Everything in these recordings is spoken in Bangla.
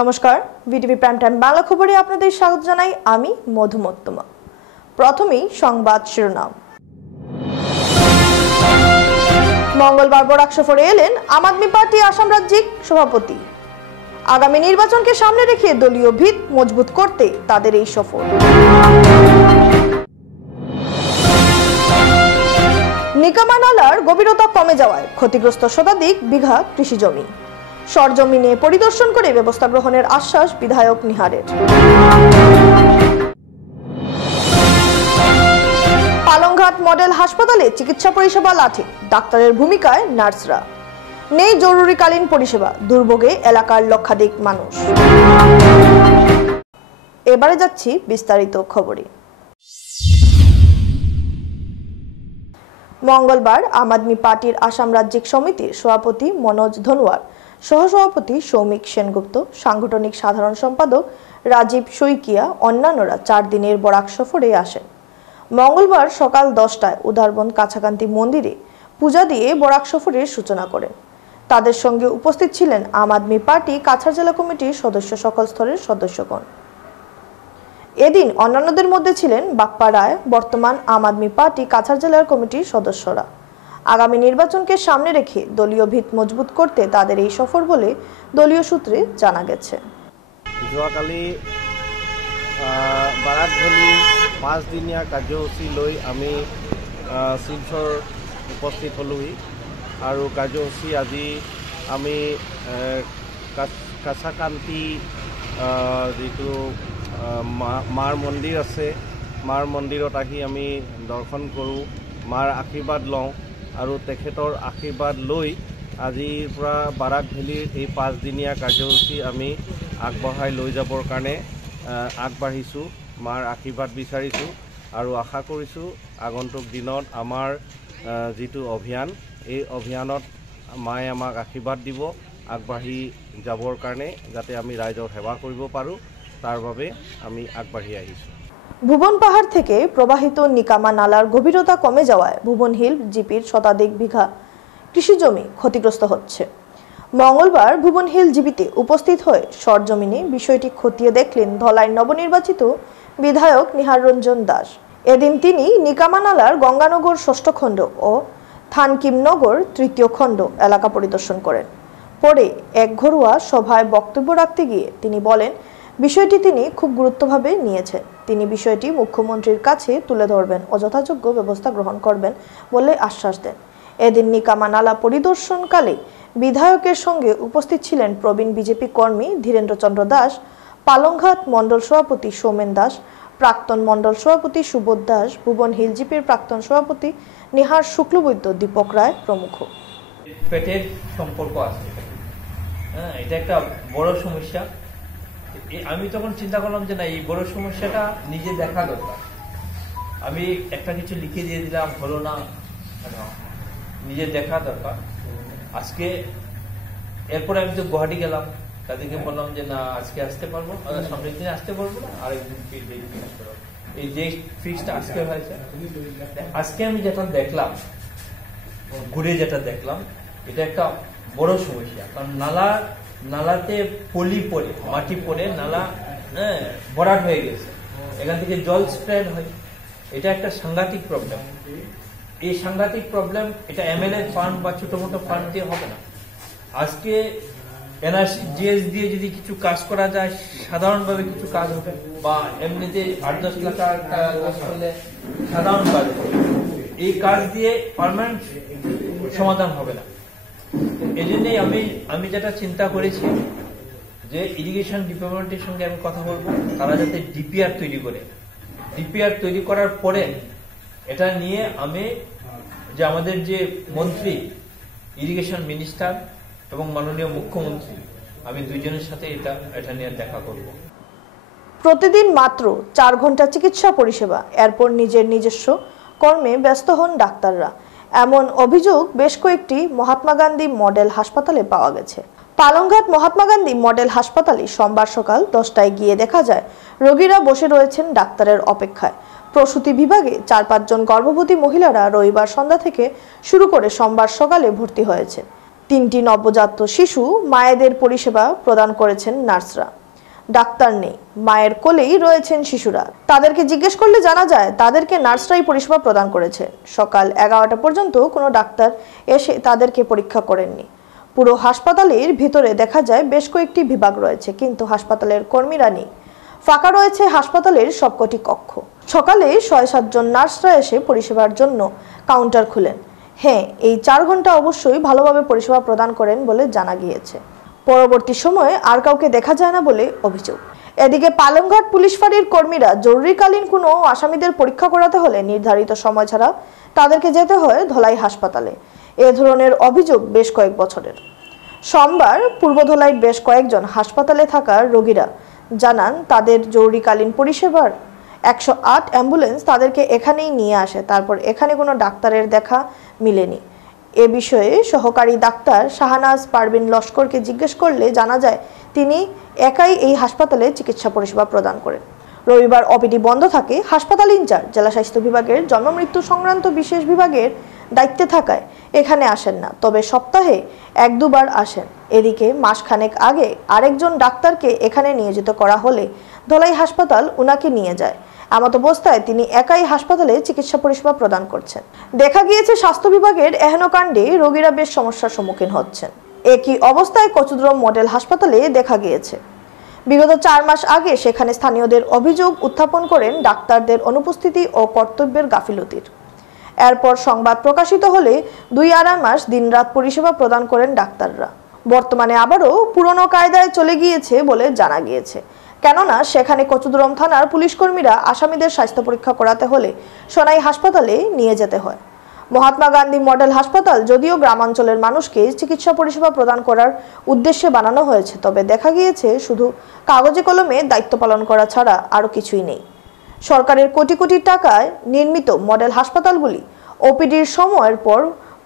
নমস্কার, ভিটিভি প্রাইম টাইম বাংলা খবরে আপনাদের স্বাগত জানাই আমি মধুমত্তমা। প্রথমেই সংবাদ শিরোনাম। মঙ্গলবার বরাক সফরে এলেন আম আদমি পার্টি আসাম রাজ্যিক সভাপতি। আগামী নির্বাচনকে সামনে রেখে দলীয় ভিত মজবুত করতে তাদের এই সফর। নিকামা নালার গভীরতা কমে যাওয়ায় ক্ষতিগ্রস্ত শতাধিক বিঘা কৃষি জমি। সরজমিনে পরিদর্শন করে ব্যবস্থা গ্রহণের আশ্বাস বিধায়ক নিহারের। পালংঘাট মডেল হাসপাতালে চিকিৎসা পরিষেবা লাঠি, ডাক্তারের ভূমিকায় নার্সরা। নেই জরুরিকালীন পরিষেবা, দুর্ভোগে এলাকার লক্ষাধিক মানুষ। এবারে যাচ্ছি বিস্তারিত খবরে। মঙ্গলবার আম আদমি পার্টির আসাম রাজ্যিক সমিতির সভাপতি মনোজ ধনওয়ার, সহসভাপতি সৌমিক সেনগুপ্ত, সাংগঠনিক সাধারণ সম্পাদক রাজীব শইকিয়া অন্যান্যরা 4 দিনের বরাক সফরে আসেন। মঙ্গলবার সকাল 10টায় উদারবন কাছাকান্তি মন্দিরে পূজা দিয়ে বরাক সফরের সূচনা করেন। তাদের সঙ্গে উপস্থিত ছিলেন আম আদমি পার্টি কাছাড় জেলা কমিটির সদস্য, সকল স্তরের সদস্যগণ। এদিন অন্যান্যদের মধ্যে ছিলেন বাপ্পা রায়, বর্তমান আম আদমি পার্টি কাছাড় জেলার কমিটির সদস্যরা। আগামী নির্বাচনকে সামনে রেখে দলীয় ভিত মজবুত করতে তাদের এই সফর বলে দলীয় সূত্রে জানা গেছে। যোৱাকালি বাৰাক ভেলী 5 দিনীয়া কাৰ্যসূচী লৈ আমি শিলচৰ উপস্থিত হলোহি আৰু কাৰ্যসূচী আজি আমি কাছাকান্তি যিটো মাৰ মন্দিৰ আছে, মাৰ মন্দিৰত আহি আমি দৰ্শন কৰোঁ, মাৰ আশীৰ্বাদ লওঁ আৰু তেখেতৰ আশীৰ্বাদ লৈ আজিৰ পৰা বাৰাক ভেলীৰ এই 5 দিনীয়া কাৰ্যসূচী আমি আগবঢ়াই লৈ যাবৰ কাৰণে আগবাঢ়িছোঁ। মাৰ আশীৰ্বাদ বিচাৰিছোঁ আৰু আশা কৰিছোঁ আগন্তুক দিনত আমাৰ যিটো অভিযান, এই অভিযানত মায়ে আমাক আশীৰ্বাদ দিব আগবাঢ়ি যাবৰ কাৰণে, যাতে আমি ৰাইজৰ সেৱা কৰিব পাৰোঁ, তাৰ বাবে আমি আগবাঢ়ি আহিছোঁ। ভুবন পাহাড় থেকে প্রবাহিত নিকামা নালার গভীরতা কমে যাওয়ায় ভুবন হিল জিপির শতাধিক বিঘা কৃষি জমি ক্ষতিগ্রস্ত হচ্ছে। মঙ্গলবার ভুবন হিল জিপিতে উপস্থিত হয়ে সরজমিনে বিষয়টি খতিয়ে দেখলেন ধলাই নবনির্বাচিত বিধায়ক নিহার রঞ্জন দাস। এদিন তিনি নিকামা নালার গঙ্গানগর 6ষ্ঠ খণ্ড ও থানকিমনগর 3য় খণ্ড এলাকা পরিদর্শন করেন। পরে এক ঘরোয়া সভায় বক্তব্য রাখতে গিয়ে তিনি বলেন, বিষয়টি তিনি খুব গুরুত্বভাবে নিয়েছেন। তিনি বিষয়টি মুখ্যমন্ত্রীর কাছে তুলে ধরবেন ও যথাযোগ্য ব্যবস্থা গ্রহণ করবেন বলে আশ্বাস দেন। এদিন নিকামা নালা পরিদর্শনকালে বিধায়কের সঙ্গে উপস্থিত ছিলেন প্রবীণ বিজেপি কর্মী ধীরেন্দ্র চন্দ্র দাস, পালংঘাট মণ্ডল সভাপতি সৌমেন দাস, প্রাক্তন মণ্ডল সভাপতি সুবোধ দাস, ভুবন হিল জিপির প্রাক্তন সভাপতি নিহার শুক্লবৈদ্য, দীপক রায় প্রমুখ। পেটের সম্পর্ক আছে, এটা একটা বড় সমস্যা। আমি তখন চিন্তা করলাম যে না, এই বড় সমস্যাটা নিজে দেখা দরকার। আমি একটা কিছু লিখে দিয়ে দিলাম, হলো না, নিজে দেখা দরকার। আজকে এরপরে আমি তো গুয়াহাটি গেলাম, তাদেরকে বললাম যে না, আজকে আসতে পারবো, সামনের দিনে আসতে পারবো না, আরেকদিন এই যে ফিক্সটা আজকে হয়েছে। আজকে আমি যেটা দেখলাম, ঘুরে যেটা দেখলাম, এটা একটা বড় সমস্যা। কারণ নালাতে পলি পড়ে, মাটি পড়ে, নালা ভরাট হয়ে গেছে, এখান থেকে জল স্প্রেড হয়। এটা একটা সাংঘাতিক প্রবলেম। এই সাংঘাতিক প্রবলেম এটা এমএলএ ফান্ড বা ছোট মোটো ফান্ড দিয়ে হবে না। আজকে এনআরসি জিএস দিয়ে যদি কিছু কাজ করা যায়, সাধারণভাবে কিছু কাজ হবে, বা এমনিতে 8-10 লাখ কাজ করলে সাধারণ কাজ হবে। এই কাজ দিয়ে পার্মানেন্ট সমাধান হবে না। এই জন্যই আমি যেটা চিন্তা করেছি যে ইরিগেশন ডিপার্টমেন্টের সঙ্গে আমি কথা বলবো, তারা যাতে ডিপিআর তৈরি করে, ডিপিআর তৈরি করার পরে এটা নিয়ে আমি যে আমাদের যে মন্ত্রী, ইরিগেশন মিনিস্টার এবং মাননীয় মুখ্যমন্ত্রী, আমি দুইজনের সাথে এটা নিয়ে দেখা করব। প্রতিদিন মাত্র 4 ঘন্টা চিকিৎসা পরিষেবা, এরপর নিজস্ব কর্মে ব্যস্ত হন ডাক্তাররা, এমন অভিযোগ বেশ কয়েকটি মহাত্মা গান্ধী মডেল হাসপাতালে পাওয়া গেছে। পালংঘাট মহাত্মা গান্ধী মডেল হাসপাতালে সোমবার সকাল 10টায় গিয়ে দেখা যায় রোগীরা বসে রয়েছেন ডাক্তারের অপেক্ষায়। প্রসূতি বিভাগে 4-5 জন গর্ভবতী মহিলারা রবিবার সন্ধ্যা থেকে শুরু করে সোমবার সকালে ভর্তি হয়েছে। 3টি নবজাত শিশু মায়েদের পরিষেবা প্রদান করেছেন নার্সরা। ডাক্তার নেই, মায়ের কোলেই রয়েছেন শিশুরা। তাদেরকে জিজ্ঞেস করলে জানা যায় তাদেরকে নার্সরাই পরিষেবা প্রদান করেছে। সকাল 11টা পর্যন্ত কোনো ডাক্তার এসে তাদেরকে পরীক্ষা করেননি। পুরো হাসপাতালের ভিতরে দেখা যায় বেশ কয়েকটি বিভাগ রয়েছে, কিন্তু হাসপাতালের কর্মীরা নেই। ফাঁকা রয়েছে হাসপাতালের সবকটি কক্ষ। সকালে 6-7 জন নার্সরা এসে পরিষেবার জন্য কাউন্টার খুলেন। হ্যাঁ, এই 4 ঘন্টা অবশ্যই ভালোভাবে পরিষেবা প্রদান করেন বলে জানা গিয়েছে। পরবর্তী সময়ে আর কাউকে দেখা যায় না বলে অভিযোগ। এদিকে পালংঘাট পুলিশ ফাঁড়ির কর্মীরা জরুরিকালীন কোনো আসামিদের পরীক্ষা করাতে হলে নির্ধারিত সময় ছাড়া তাদেরকে যেতে হয় ধলাই হাসপাতালে। এ ধরনের অভিযোগ বেশ কয়েক বছরের। সোমবার পূর্ব ধলাইয়ের বেশ কয়েকজন হাসপাতালে থাকা রোগীরা জানান তাদের জরুরিকালীন পরিষেবার 108 অ্যাম্বুলেন্স তাদেরকে এখানেই নিয়ে আসে, তারপর এখানে কোনো ডাক্তারের দেখা মিলেনি। এ বিষয়ে সহকারী ডাক্তার শাহনাজ পারভিন লস্করকে জিজ্ঞেস করলে জানা যায় তিনি একাই এই হাসপাতালে চিকিৎসা পরিষেবা প্রদান করেন। রবিবার ওপিডি বন্ধ থাকে। হাসপাতাল ইনচার্জ জেলা স্বাস্থ্য বিভাগের জন্ম মৃত্যু সংক্রান্ত বিশেষ বিভাগের দায়িত্বে থাকায় এখানে আসেন না, তবে সপ্তাহে 1-2 বার আসেন। এদিকে মাসখানেক আগে আরেকজন ডাক্তারকে এখানে নিয়োজিত করা হলে ধলাই হাসপাতাল উনাকে নিয়ে যায়। এমত অবস্থায় তিনি একাই হাসপাতালে চিকিৎসা পরিষেবা প্রদান করছেন। দেখা গিয়েছে স্বাস্থ্য বিভাগের এহেন কাণ্ডে রোগীরা বেশ সমস্যার সম্মুখীন হচ্ছেন। একই অবস্থায় কচুদ্রম মডেল হাসপাতালে দেখা গিয়েছে। বিগত 4 মাস আগে সেখানে স্থানীয়দের অভিযোগ উত্থাপন করেন ডাক্তারদের অনুপস্থিতি ও কর্তব্যের গাফিলতির। এরপর সংবাদ প্রকাশিত হলে 2-2.5 মাস দিনরাত পরিষেবা প্রদান করেন ডাক্তাররা। বর্তমানে আবারও পুরনো কায়দায় চলে গিয়েছে বলে জানা গিয়েছে, কেননা সেখানে কচুদ্রম থানার পুলিশ কর্মীরা আসামিদের স্বাস্থ্য পরীক্ষা করাতে হলে সোনাই হাসপাতালে নিয়ে যেতে হয়। মহাত্মা গান্ধী মডেল হাসপাতাল যদিও গ্রামাঞ্চলের মানুষকে চিকিৎসা পরিষেবা প্রদান করার উদ্দেশ্যে বানানো হয়েছে, তবে দেখা গিয়েছে শুধু কাগজে কলমে দায়িত্ব পালন করা ছাড়া আরও কিছুই নেই। সরকারের কোটি কোটি টাকায় নির্মিত মডেল হাসপাতালগুলি ওপিডির সময়ের পর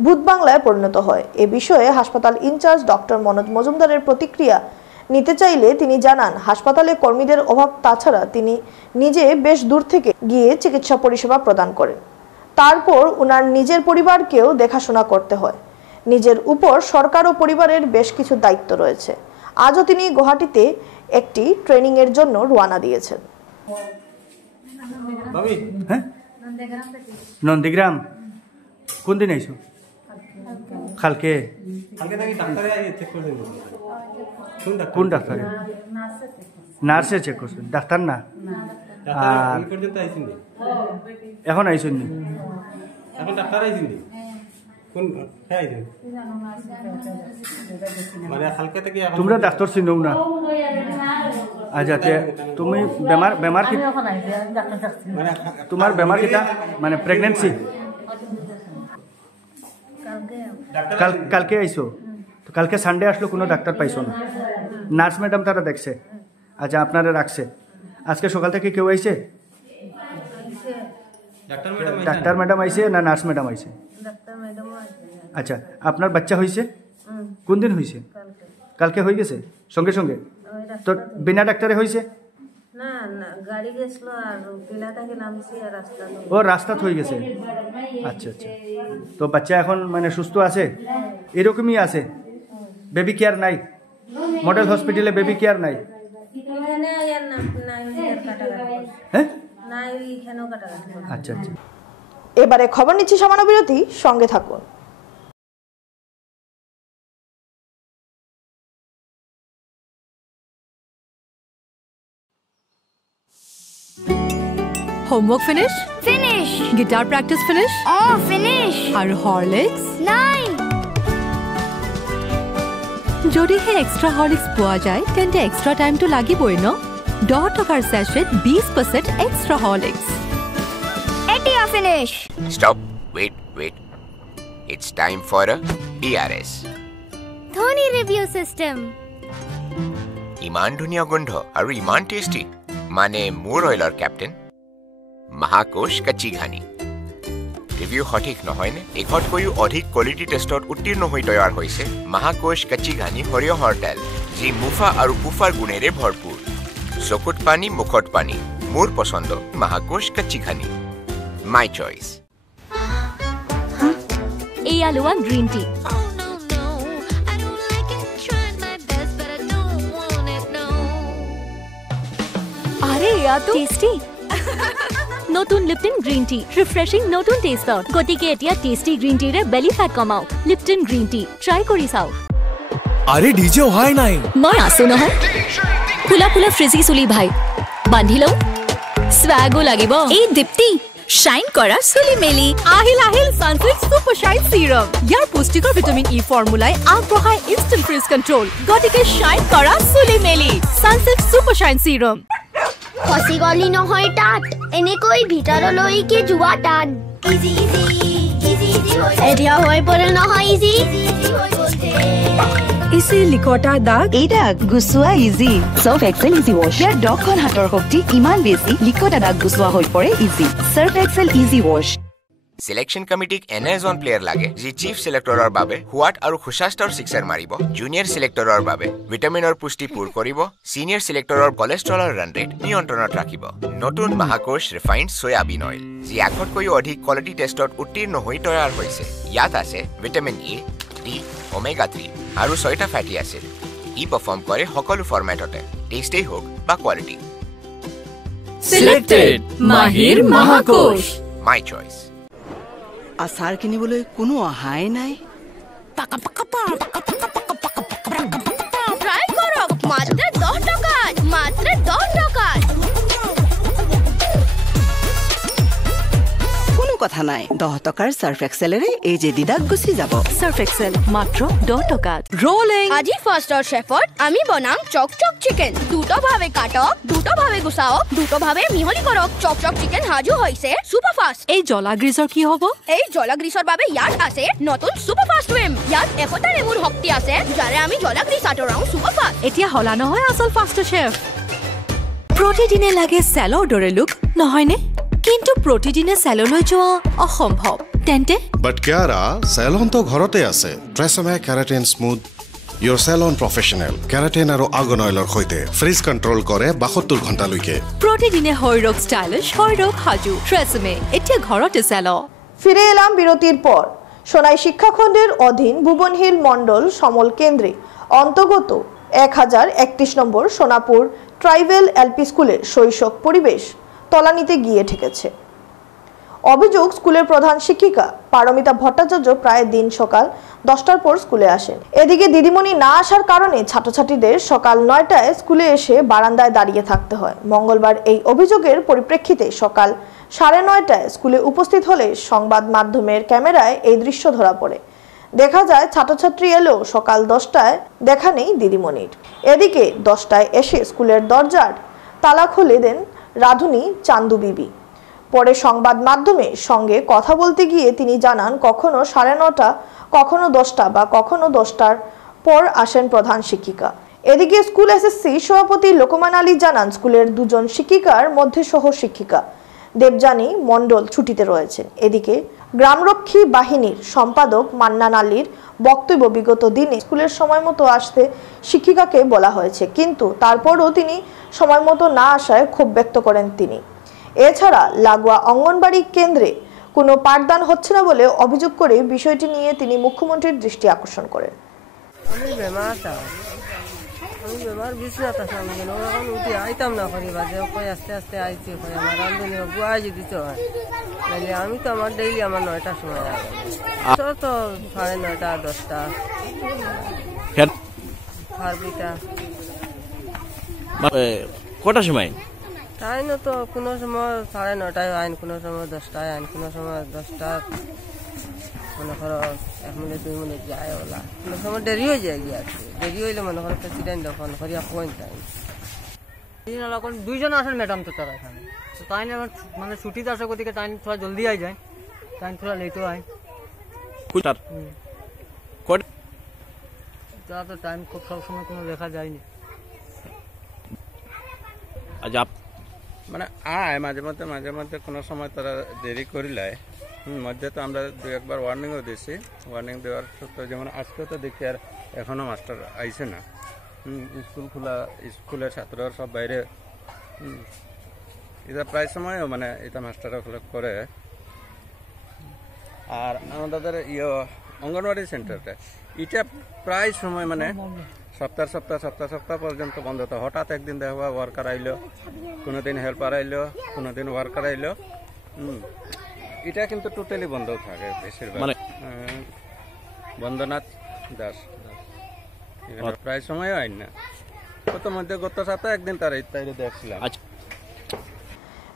ভূত বাংলায় পরিণত হয়। এ বিষয়ে হাসপাতাল ইনচার্জ ডক্টর মনোজ মজুমদারের প্রতিক্রিয়া নিতে চাইলে তিনি জানান, হাসপাতালে কর্মীদের অভাব, তাছাড়া তিনি নিজে বেশ দূর থেকে গিয়ে চিকিৎসা পরিষেবা প্রদান করেন। তারপর ওনার নিজের পরিবারকেও দেখাশোনা করতে হয়। নিজের উপর সরকার ও পরিবারের বেশ কিছু দায়িত্ব রয়েছে। আজও তিনি গুয়াহাটিতে একটি ট্রেনিং এর জন্য রওনা দিয়েছেন। নন্দীগ্রাম কোন দিন আইছো? কালকে কোন ডাক্তার? নার্সে চেক করছেন, ডাক্তার না? আর এখন আইসেন নি? এখন ডাক্তার আইছেন নি? কোন আইছেন? মানে কালকে থেকে তোমরা ডাক্তার চিনো না? আচ্ছা, তুমি বেমার কি? তোমার বেমার কিটা? মানে প্রেগনেন্সি? কালকে আইসো? তো কালকে সানডে আসলো, কোনো ডাক্তার পাইছো না? নার্স ম্যাডাম তারা দেখছে? আচ্ছা, আপনারা রাখছে। আজকে সকাল থেকে কেউ আইছে? ডাক্তার ম্যাডাম আইছে না নার্স ম্যাডাম আইছে? আচ্ছা, আপনার বাচ্চা হয়েছে? কোন দিন হয়েছে? কালকে হয়ে গেছে সঙ্গে সঙ্গে? তো বিনা ডাক্তারে হয়েছে? ও রাস্তাত হয়ে গেছে। আচ্ছা আচ্ছা, তো বাচ্চা এখন মানে সুস্থ আছে? এরকমই আছে? বেবি কেয়ার নাই? মডেল হসপিটালে বেবি কেয়ার নাই? হ্যাঁ, আচ্ছা আচ্ছা। এবারে খবর নিচ্ছি সামান্য বিরতি, সঙ্গে থাকুন। Homework finish? Finish! Guitar practice finish? Oh, finish! Our Horlicks? 9! যদি হে এক্সট্রা হরলিক্স পোৱা যায় তেন্তে এক্সট্রা টাইমটো লাগিবই ন? 10 টকাৰ sachet 20% extra Horlicks. Etia finish! Stop. Wait. It's time for a ERS. Dhoni review system. ইমান ধুনীয়া গোন্ধ আৰু ইমান টেষ্টি, মানে মোৰ অইলৰ কেপ্টেইন মহাকোশ কাচ্চি ঘানি। ৰিভিউ সঠিক নহয়নে? এশতকৈও অধিক কোৱালিটি টেষ্টত উত্তীৰ্ণ হৈ তৈয়াৰ হৈছে মহাকোশ কাচ্চি ঘানি সৰিয়হৰ তেল, যি মুফা আৰু পুফাৰ গুণেৰে ভৰপূৰ। চকুত পানী, মুখত পানী, মোৰ পচন্দ মহাকোশ কাচ্চি ঘানি। মাই চইচ। এয়া লোৱা গ্ৰীণ টি। দিয়াটো টেস্টি নতুন লিপটন গ্ৰীণ টি ৰিফ্ৰেছিং নতুন টেষ্টত গতিকে এতিয়া টেষ্টি গ্ৰীণ টিৰে বেলি ফেট কমাওক লিপটন গ্ৰীণ টি ট্ৰাই কৰি চাওক আরে ডিজে হয় নাই মই আছো নহয় ফুলা ফুলা ফ্ৰিজি চুলি ভাই বান্ধি লওঁ স্ৱাগো লাগিব এই দীপ্তি শাইন কৰা চুলি মেলি আহিল সানসিল্ক সুপাৰ শাইন সিৰাম ইয়াৰ পুষ্টিকৰ ভিটামিন ই ফৰ্মুলাই আগবঢ়ায় ইনষ্টেন্ট ফ্ৰিজ কণ্ট্ৰোল গতিকে শাইন কৰা চুলি মেলি সানসিল্ক সুপাৰ শাইন সিৰাম ফসি গলি নহয় তাত এনেকৈ ভিতৰলৈকে যোৱা টান ইজি ইজি ইজি ইজি এতিয়া হৈ পৰে নহয় ইজি ইজি হৈ গৈছে ইজি লিকটা দাগ এই দাগ গুচোৱা easy surf excel easy wash ইয়াৰ 10খন হাতৰ শক্তি ইমান বেছি লিকটা দাগ গুচোৱা হৈ পৰে easy surf excel easy wash selection কমিটিক এনে এজন প্লেয়াৰ লাগে যি চিফ সিলেক্টৰৰ বাবে হুৱাট আৰু খুশাস্তৰ সিক্সাৰ মাৰিব জুনিয়ৰ সিলেক্টৰৰ বাবে ভিটামিনৰ পুষ্টি পূৰ কৰিব সিনিয়ৰ সিলেক্টৰৰ কোলেষ্ট্ৰলৰ ৰান ৰেট নিয়ন্ত্ৰণত ৰাখিব নতুন মহাকোষ ৰিফাইন্ড সয়াবিন অইল যি আগতকৈও অধিক কোৱালিটি টেষ্টত উত্তীৰ্ণ হৈ তৈয়াৰ হৈছে ইয়াত আছে ভিটামিন এ ডি ওমেগা 3 আৰু 6টা ফ্যাটি এসিড ই পাৰফৰ্ম কৰে সকলো ফৰমেটতে টেষ্টেই হোক বা কোৱালিটি সিলেক্টেড মাহিৰ মহাকোষ মাই চইচ আচাৰ কিনিবলৈ কোনো অহাই নাই ট্রাই করো মাত্র 10 টাকা মাত্র 10 টাকা কোনো কথা নাই 10 টকাৰ সাৰ্ফ এক্সেলেৰে এই যে দিদাক গুচি যাব সাৰ্ফ এক্সেল মাত্ৰ 10 টকাত রোলিং আজি ফার্স্ট আর শেফত আমি বনাম চকচক চিকেন দুটো ভাবে কাটক দুটো ভাবে গুছাও দুটো ভাবে মিহলি করক চকচক চিকেন হাজু হইছে সুপার ফাস্ট এই জলা গ্ৰীজৰ কি হ'ব এই জলা গ্ৰীজৰ বাবে ইয়াত আছে নতুন সুপার ফাস্ট ৱেম ইয়াত 100টা নেমুৰ শক্তি আছে যাৰে আমি জলা গ্ৰীজ আঁতৰাও সুপাৰ ফাস্ট এতিয়া হলা নহয় আসল ফাষ্ট শেফ প্ৰতিদিনে লাগে চেলৰ দৰে লুক নহয়নে কিন্তু প্ৰতিদিনে চেললৈ যোৱা অসম্ভৱ তেন্তে বাট কিয়াৰা চেলন তো ঘৰতে আছে Tresemme keratin smooth your salon professional keratin আৰু আৰ্গন অইলৰ সৈতে ফ্ৰিজ কণ্ট্ৰোল কৰে 72 ঘণ্টালৈকে প্ৰতিদিনে হৈৰক ষ্টাইলিছ হৈৰক হাজু ট্ৰেছমে এতিয়া ঘৰতে চেল ফিরে এলাম বিরতির পর সোনাই শিক্ষাখণ্ডের অধীন ভুবনহিল মণ্ডল সমল কেন্দ্রে অন্তর্গত 1031 নম্বর সোনাপুর ট্রাইবেল এলপি স্কুলের শৈশব পরিবেশ তলানিতে গিয়ে ঠেকেছে অভিযোগ স্কুলের প্রধান শিক্ষিকা পারমিতা ভট্টাচার্য প্রায় দিন সকাল 10টার পর স্কুলে আসেন এদিকে দিদিমণি না আসার কারণে ছাত্রছাত্রীদের সকাল 9টায় স্কুলে এসে বারান্দায় দাঁড়িয়ে থাকতে হয় মঙ্গলবার এই অভিযোগের পরিপ্রেক্ষিতে সকাল 9:30টায় স্কুলে উপস্থিত হলে সংবাদ মাধ্যমের ক্যামেরায় এই দৃশ্য ধরা পড়ে দেখা যায় ছাত্রছাত্রী এলো সকাল 10টায় দেখা নেই দিদিমণির এদিকে 10টায় এসে স্কুলের দরজার তালা খুলে দেন রাধুনী চান্দু বিবি পরে সংবাদ মাধ্যমের সঙ্গে কথা বলতে গিয়ে তিনি জানান কখনো 9:30 কখনো 10টা বা কখনো 10টার পর আসেন প্রধান শিক্ষিকা এদিকে স্কুল এসএসসি সভাপতি লোকমান আলী জানান স্কুলের দুজন শিক্ষিকার মধ্যে সহ শিক্ষিকা দেবজানী মণ্ডল ছুটিতে রয়েছেন এদিকে গ্রামরক্ষী বাহিনীর সম্পাদক মান্নান আলীর বক্তব্য বিগত দিনে স্কুলের সময় মতো আসতে শিক্ষিকাকে বলা হয়েছে কিন্তু তারপরও তিনি সময় মতো না আসায় ক্ষোভ ব্যক্ত করেন তিনি এছাড়া লাগোয়া অঙ্গনবাড়ি কেন্দ্রে কোনো পাঠদান হচ্ছে না বলে অভিযোগ করে বিষয়টি নিয়ে তিনি মুখ্যমন্ত্রীর দৃষ্টি আকর্ষণ করেন আমি বেমার বিছনাত আছে আমি এখন উঠি আইতাম না করি বাজে কই আস্তে আস্তে আইছি কই আমার রান্ধনি বুয়াই যদি দিতে হয় নাহলে আমি তো আমার ডেইলি আমার 9টার সময় আগে তো 9:30 10টা খারবিটা কটার সময় তাই না তো কোনো সময় 9:30টায় আইন কোনো সময় 10টায় আইন কোনো সময় 10টা মনে করো 1 মিনিট 2 মিনিট যায় ওলা কোনো সময় দেরি হয়ে যায় গিয়ে দেরি হইলে মনে করো প্রেসিডেন্ট যখন করিয়া পয়েন্ট টাইম এখন 2 জন আসেন ম্যাডাম তো তারা এখানে তো তাই না মানে ছুটিতে আসা গতিকে টাইম থোড়া জলদি আই যায় টাইম থোড়া লেটও আয় কুটার কোড তা তো টাইম খুব সব সময় কোনো দেখা যায়নি আজ মানে মাঝে মধ্যে কোনো সময় তারা দেরি করিলায় মধ্যে তো আমরা 2-1বার ওয়ার্নিংও দিয়েছি ওয়ার্নিং দেওয়ার সত্ত্বেও যেমন আজকে তো দেখি আর এখনও মাস্টার আইছে না স্কুল খোলা স্কুলের ছাত্ররা সব বাইরে এটা প্রায় সময়ও মানে এটা মাস্টাররা করে আর আমাদের অঙ্গনওয়াড়ি সেন্টারটা এটা প্রায় সময় মানে সপ্তাহ পর্যন্ত বন্ধ হতো। হঠাৎ একদিন দেখা ওয়ার্কার আইলো, কোনোদিন হেল্পার আইলো, কোনোদিন ওয়ার্কার আইলো। এটা কিন্তু টোটালি বন্ধ থাকে বেশিরভাগ। বন্দনাথ দাস প্রায় সময় আইন না, গত সপ্তাহে একদিন তারাই দেখছিলাম।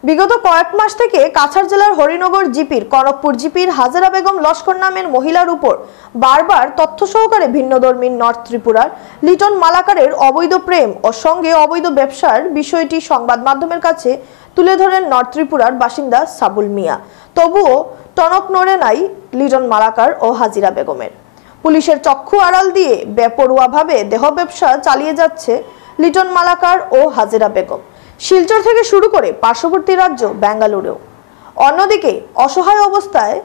বিগত কয়েক মাস থেকে কাছাড় জেলার হরিনগর জিপির কনকপুর জিপির হাজেরা বেগম লস্কর নামের মহিলার উপর বারবার তথ্য সহকারে ভিন্নধর্মী নর্থ ত্রিপুরার লিটন মালাকারের অবৈধ প্রেম ও সঙ্গে অবৈধ ব্যবসার বিষয়টি সংবাদ মাধ্যমের কাছে তুলে ধরেন নর্থ ত্রিপুরার বাসিন্দা সাবুল মিয়া। তবুও টনক নড়ে নাই লিটন মালাকার ও হাজিরা বেগমের। পুলিশের চক্ষু আড়াল দিয়ে বেপরোয়াভাবে দেহ ব্যবসা চালিয়ে যাচ্ছে লিটন মালাকার ও হাজিরা বেগম, শিলচর থেকে শুরু করে পার্শ্ববর্তী রাজ্য বেঙ্গালুরুও। অন্যদিকে অসহায় অবস্থায়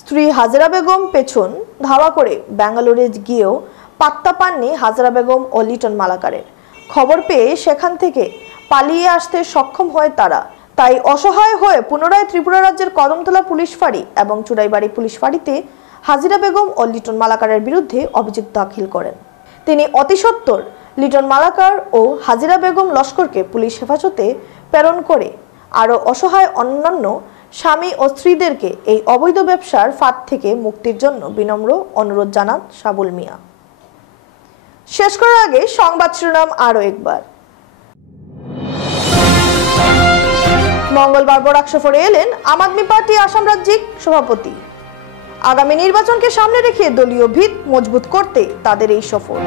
স্ত্রী হাজেরা বেগম পেছন ধাওয়া করে বেঙ্গালুরু গিয়েও পাত্তা পাননি হাজেরা বেগম ও লিটন মালাকারের। খবর পেয়ে সেখান থেকে পালিয়ে আসতে সক্ষম হয় তারা। তাই অসহায় হয়ে পুনরায় ত্রিপুরা রাজ্যের কদমতলা পুলিশ ফাঁড়ি এবং চুড়াইবাড়ি পুলিশ ফাঁড়িতে হাজিরা বেগম ও লিটন মালাকারের বিরুদ্ধে অভিযোগ দাখিল করেন। তিনি অতি সত্বর লিটন মালাকার ও হাজিরা বেগম লস্করকে পুলিশ হেফাজতে প্রেরণ করে আরও অসহায় অন্যান্য স্বামী ও স্ত্রীদেরকে এই অবৈধ ব্যবসার ফাঁদ থেকে মুক্তির জন্য বিনম্র অনুরোধ জানান সাবুল মিয়া। শেষ করার আগে সংবাদ শিরোনাম আরও একবার। মঙ্গলবার বরাক সফরে এলেন আম আদমি পার্টি আসাম রাজ্যিক সভাপতি। আগামী নির্বাচনকে সামনে রেখে দলীয় ভিত মজবুত করতে তাদের এই সফর।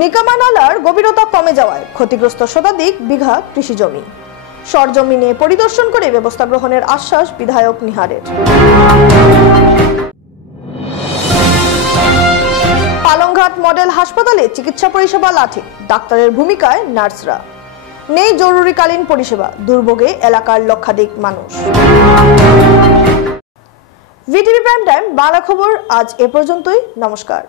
নিকামা নালার গভীরতা কমে যাওয়ায় ক্ষতিগ্রস্ত শতাধিক বিঘা কৃষি জমি। সরজমিনে পরিদর্শন করে ব্যবস্থা গ্রহণের আশ্বাস বিধায়ক নিহারের। পালংঘাট মডেল হাসপাতালে চিকিৎসা পরিষেবা লাঠি, ডাক্তারের ভূমিকায় নার্সরা। নেই জরুরিকালীন পরিষেবা, দুর্ভোগে এলাকার লক্ষাধিক মানুষ। ভিটিভি প্রাইম টাইম বাংলা খবর আজ এ পর্যন্তই। নমস্কার।